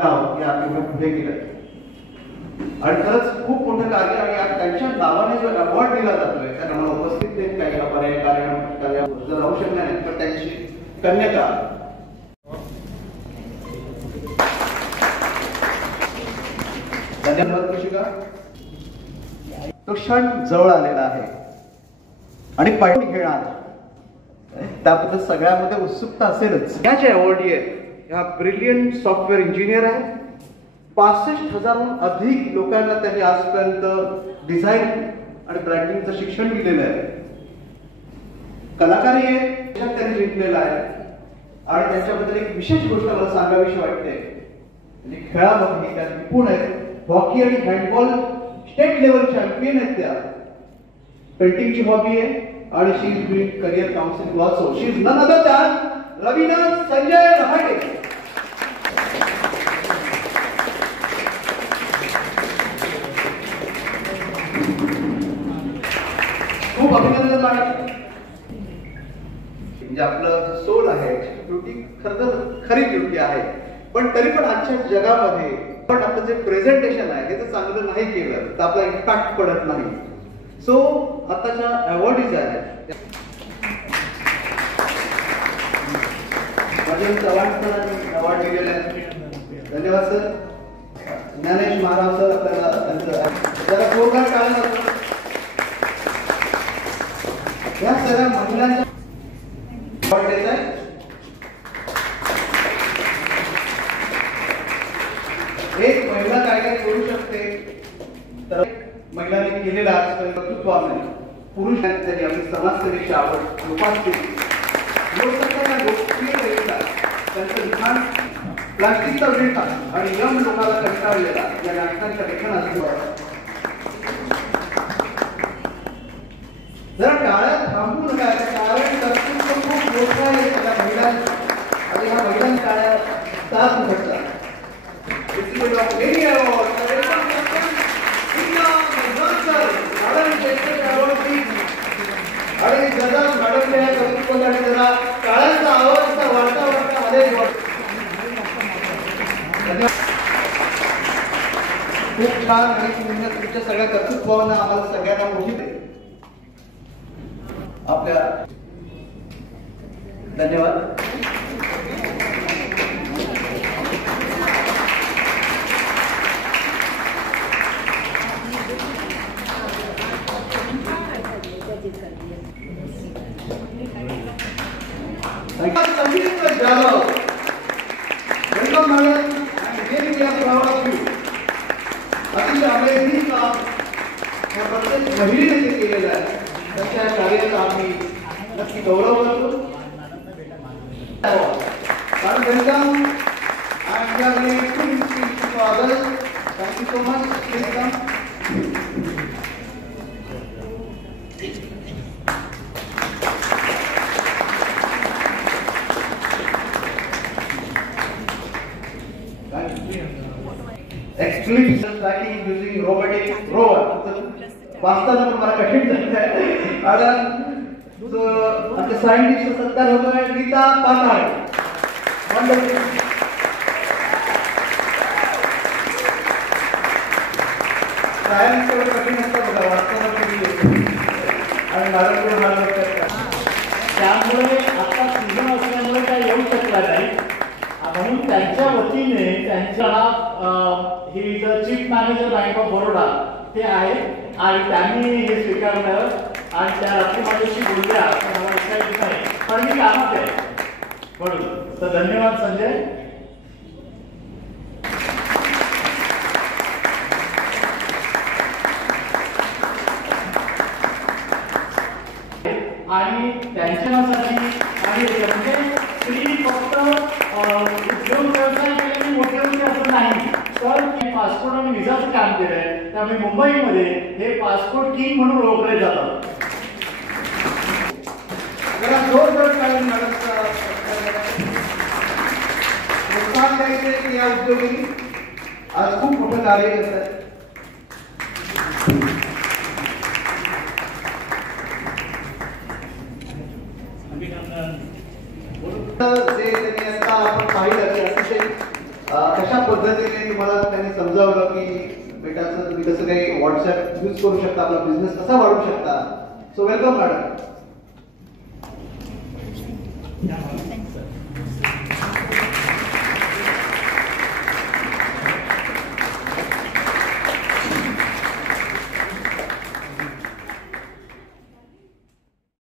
या पुढे केलं आणि खरंच खूप मोठं कार्य आणि आज त्यांच्या नावाने जो अवॉर्ड दिला जातोय त्यांना मला उपस्थित देत काही पर्याय कार्य जर राहू शकणार नाही तर त्यांची कन्यका धन्यवाद कृषिका तो क्षण जवळ आलेला आहे आणि पाहिजे घेणार त्याबद्दल सगळ्यामध्ये उत्सुकता असेलच. या जे अवॉर्डी आहेत ह्या ब्रिलियंट सॉफ्टवेअर इंजिनियर आहे. 65,000हून अधिक लोकांना त्यांनी आजपर्यंत डिझाईन आणि ब्रँडिंगचं शिक्षण दिलेलं आहे. कलाकारी आहे त्यांनी जिंकलेला आहे आणि त्यांच्याबद्दल एक विशेष गोष्ट मला सांगावीशी वाटते. म्हणजे खेळामध्ये त्या निपुण आहेत. हॉकी आणि हँडबॉल स्टेट लेवल चॅम्पियन आहेत त्या. पेंटिंगची हॉबी आहे आणि she is doing career counselling also. She is none other than Raveena Sanjay Rahate. खूप अभिनंदन आहे. म्हणजे आपलं सोल आहे ब्युटी खरी ब्युटी आहे पण तरी पण आजच्या जगामध्ये पण आपलं जे प्रेझेंटेशन आहे हे जर चांगलं नाही केलं तर आपला इम्पॅक्ट पडत नाही. सो आताच्या अवॉर्डीज आहेत चव्हाण सरांनी अवॉर्ड दिलेला आहे. धन्यवाद सर. ज्ञानेश महाराज सर आपल्याला त्यांचं जरा जोरदार टाळ्या वाजवा. या सगळ्या महिलांच्या अवॉर्ड देत आहे. एक महिला काय काय करू शकते तर महिलांनी केलेला आजपर्यंत कर्तृत्वाने पुरुष त्यांनी आपली समाजसेवेची आवड जोपासली. त्यांचं लिखाण प्लास्टिकचा विळखा आणि यम लोकांना कंटाळलेला या नाटकांच्या लेखनात जरा टाळ्या थांबू नका कारण कर्तृत्व खूप मोठं आहे त्या महिलांचं आणि ह्या महिलांनी टाळ्या साथ घडतात. आणि जरा मॅडमने या कर्तृत्वासाठी जरा टाळ्यांचा आवाज वाढता वाढता मध्ये खूप छान आणि तुमच्या सगळ्या कर्तृत्वानं आम्हाला सगळ्यांना मोठी आपल्या धन्यवाद. महिलेने केलेला आहे त्याच्या कार्याचा आम्ही नक्की गौरव करतो. कारण welcome thank you so much. Extreme tracking using robotic rover. वास्तवात मला कठीण झालं आणि जो आमचे सायंटिस्ट सत्कार होतोय गीता पाटाळ. सायन्स थोडं कठीण असतं बघा वास्तवात कधी आणि मॅडम त्यामुळे आता सीझन असल्यामुळे काय येऊ शकला नाही म्हणून त्यांच्या वतीने त्यांच्या he is chief manager bank of Baroda ते आहे आणि त्यांनी हे स्वीकारलं आणि त्या रात्री माझ्याशी बोलल्या मला ऐकायचं नाही पण मी कामात आहे म्हणून. तर धन्यवाद संजय. आणि त्यांच्यासाठी आणि म्हणजे स्त्री फक्त उद्योग व्यवसाय केल्याने मोठे होते असं नाही तर पासपोर्ट आणि व्हिसाचं काम केलंय. त्यामुळे मुंबईमध्ये हे पासपोर्ट किंग म्हणून ओळखले जातात. या उद्योगी आज खूप मोठं कार्य करतात. जे त्यांनी आता आपण पाहिलं की अतिशय कशा पद्धतीने तुम्हाला त्यांनी समजावलं की बेटाचं तुम्ही कसं काही व्हॉट्सअप यूज करू शकता, आपला बिझनेस कसा वाढवू शकता. So welcome madam.